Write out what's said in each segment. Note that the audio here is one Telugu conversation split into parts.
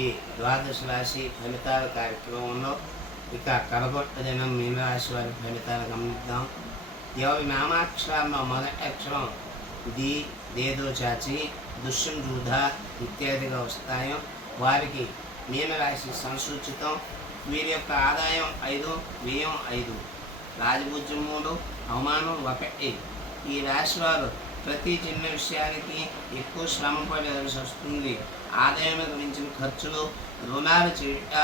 ఈ ద్వాదశ రాశి ఫలితాల కార్యక్రమంలో ఇక కడగొట్ట దినం మీనరాశి వారి ఫలితాలు గమనిద్దాం. ఎవరి నామాక్షరాల్లో మొదటి అక్షరం ది, దేదో చాచి, దుష్యం రూధ ఇత్యాదిగా వస్తాయో వారికి మీనరాశి సంసూచితం. వీరి యొక్క ఆదాయం 5, వ్యయం 5, రాజపూజ్యం 3, అవమానం 1. ఈ రాశి వారు ప్రతి చిన్న విషయానికి ఎక్కువ శ్రమ పడాల్సి వస్తుంది. ఆదాయం మించిన ఖర్చులు, రుణాలు చేయుట,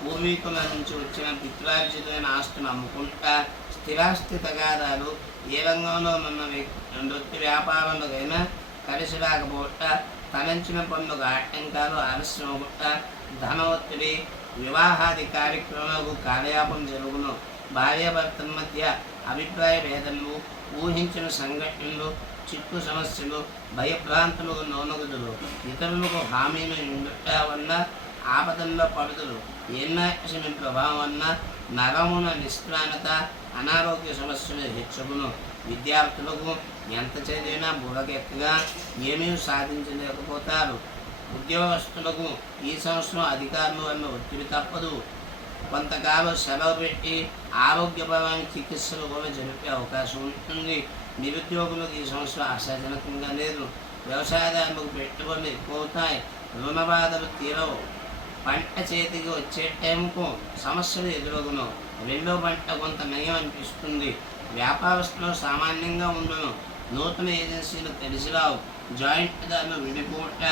పూర్వీకుల నుంచి వచ్చిన పిత్రార్జితమైన ఆస్తులు అమ్ముకుంటా, స్థిరాస్తి తగాదాలు, ఏ రంగంలో ఉన్న వృత్తి వ్యాపారంలోకైనా కలిసి రాకపోవట, తలంచిన పనులకు ఆటంకాలు, ఆలస్యం అవ్వట, ధన ఒత్తిడి, వివాహాది కార్యక్రమాలకు కార్యాపం జరుగును. భార్యాభర్తల మధ్య అభిప్రాయ భేదలు, ఊహించిన సంఘటనలు, చిక్కు సమస్యలు, భయభ్రాంతులకు లోనగుదులు, ఇతరులకు హామీలు ఉండట వల్ల ఆపదల్లో పడుదులు, ఎన్నశమి ప్రభావం వల్ల నరమున నిష్క్రాంత, అనారోగ్య సమస్యలు హెచ్చుకును. విద్యార్థులకు ఎంత చదివినా బుర్రకెక్కగా ఏమీ సాధించలేకపోతారు. ఉద్యోగస్తులకు ఈ సంవత్సరం అధికారులు వల్ల ఒత్తిడి తప్పదు. కొంతకాలం సెలవు పెట్టి ఆరోగ్యపరమైన చికిత్సలు కూడా జరిపే అవకాశం ఉంటుంది. నిరుద్యోగులకు ఈ సంవత్సరం ఆశాజనకంగా లేదు. వ్యవసాయదారులకు పెట్టుబడులు ఎక్కువ అవుతాయి. రుణ బాధలు తీరవు. పంట చేతికి వచ్చే టైంకు సమస్యలు ఎదురగును. రెండో పంట కొంత నయం అనిపిస్తుంది. వ్యాపారస్తులు సామాన్యంగా ఉండును. నూతన ఏజెన్సీలు తెలిసి రావు. జాయింట్ దారులు విడిపోట,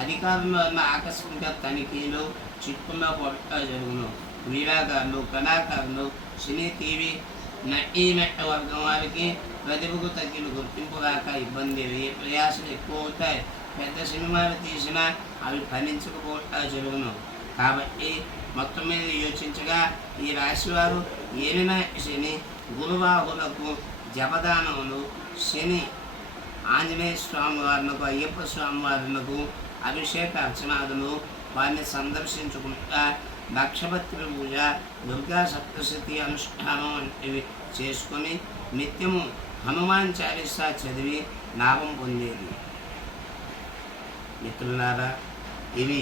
అధికారుల వల్ల ఆకస్మిక తనిఖీలు, చిక్కుల్లో పొట్ట జరుగును. క్రీడాకారులు, కళాకారులు, సినీ, టీవీ, నట వర్గం వారికి ప్రతిభకు తగ్గిన గుర్తింపు రాక ఇబ్బంది, ప్రయాసాలు ఎక్కువ అవుతాయి. పెద్ద సినిమాలు తీసినా అవి ఫలించకపోవటం జరుగును. కాబట్టి మొత్తం మీద యోచించగా ఈ రాశివారు ఏలిన శని, గురువాహులకు జపదానములు, శని ఆంజనేయ స్వామి వారులకు, అయ్యప్ప స్వామి వారులకు అభిషేక అర్చనాదులు, వారిని సందర్శించుకుంటా లక్షపత్రి పూజ, దుర్గా సప్తశతి అనుష్ఠానం వంటివి చేసుకొని నిత్యము హనుమాన్ చాలీసా చదివి లాభం పొందేది. మిత్రులారా, ఇవి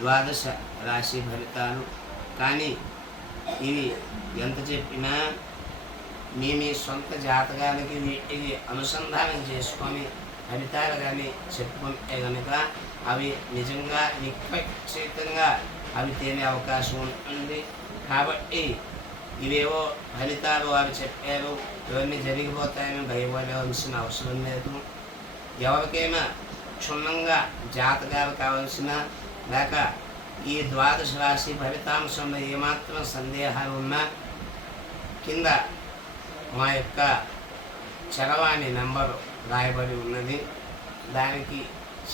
ద్వాదశ రాశి ఫలితాలు. కానీ ఇవి ఎంత చెప్పినా మీ సొంత జాతకాలకి వీటికి అనుసంధానం చేసుకొని ఫలితాలు కానీ చెప్పుకుంటే కనుక అవి నిజంగా నిఖచ్చితంగా అవి తేనే అవకాశం ఉంటుంది. కాబట్టి ఇవేవో ఫలితాలు వారు చెప్పారు, ఇవన్నీ జరిగిపోతాయని భయపడవలసిన అవసరం లేదు. ఎవరికైనా క్షుణ్ణంగా జాతకాలు కావలసిన లేక ఈ ద్వాదశ రాశి ఫలితాంశంలో ఏమాత్రం సందేహాలు ఉన్నా కింద మా యొక్క చరవాణి నెంబరు రాయబడి ఉన్నది. దానికి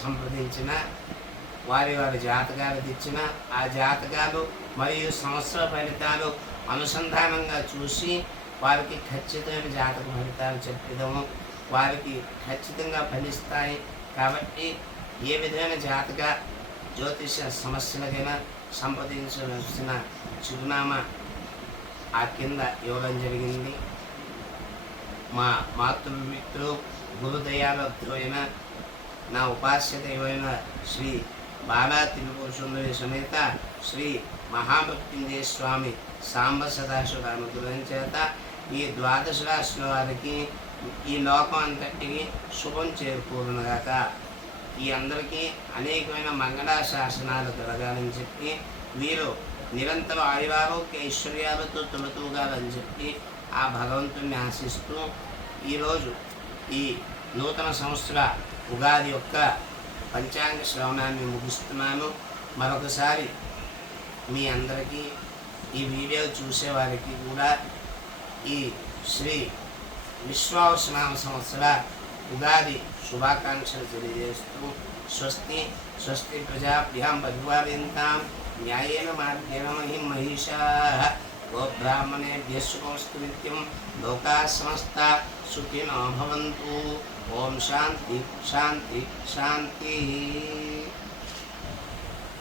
సంప్రదించిన వారి జాతకాలు తెచ్చిన ఆ జాతకాలు మరియు సంవత్సర ఫలితాలు అనుసంధానంగా చూసి వారికి ఖచ్చితమైన జాతక ఫలితాలు చెప్పడము వారికి ఖచ్చితంగా ఫలిస్తాయి. కాబట్టి ఏ విధమైన జాతక జ్యోతిష సమస్యలకైనా సంప్రదించవలసిన చిరునామా ఆ కింద ఇవ్వడం జరిగింది. మా మాతృమిత్రులు గురుదయాలైన నా ఉపాస్య దైవమైన శ్రీ బాలా త్రిపుర సుందరి సమేత శ్రీ మహామృత్యుంజయ స్వామి సాంబ సదాశివ అనుగ్రహం చేత ఈ ద్వాదశ రాశుల వారికి ఈ లోకం అంతటికి శుభం చేకూరునుగాక. ఈ అందరికీ అనేకమైన మంగళ శాసనాలు కలగాలని చెప్పి వీరు నిరంతర ఆయురారోగ్య ఐశ్వర్యాలతో తొలతూగాలని చెప్పి ఆ భగవంతుణ్ణి ఆశిస్తూ ఈరోజు ఈ నూతన సంవత్సర ఉగాది యొక్క పంచాంగ శ్రవణాన్ని ముగిస్తున్నాను. మరొకసారి మీ అందరికీ ఈ వీడియో చూసేవారికి కూడా ఈ శ్రీ విశ్వావసనామ సంవత్సర ఉగాది శుభాకాంక్షలు తెలియజేస్తూ స్వస్తి స్వస్తి ప్రజాభ్యాం పరిపాలయంతాం న్యాయేన మార్గేణ మహిం మహిషాః గోబ్రాహ్మణేభ్యः శుభమస్తు నిత్యం లోకాః సమస్తా సుఖినో భవంతు. ఓం శాంతి శాంతి శాంతి.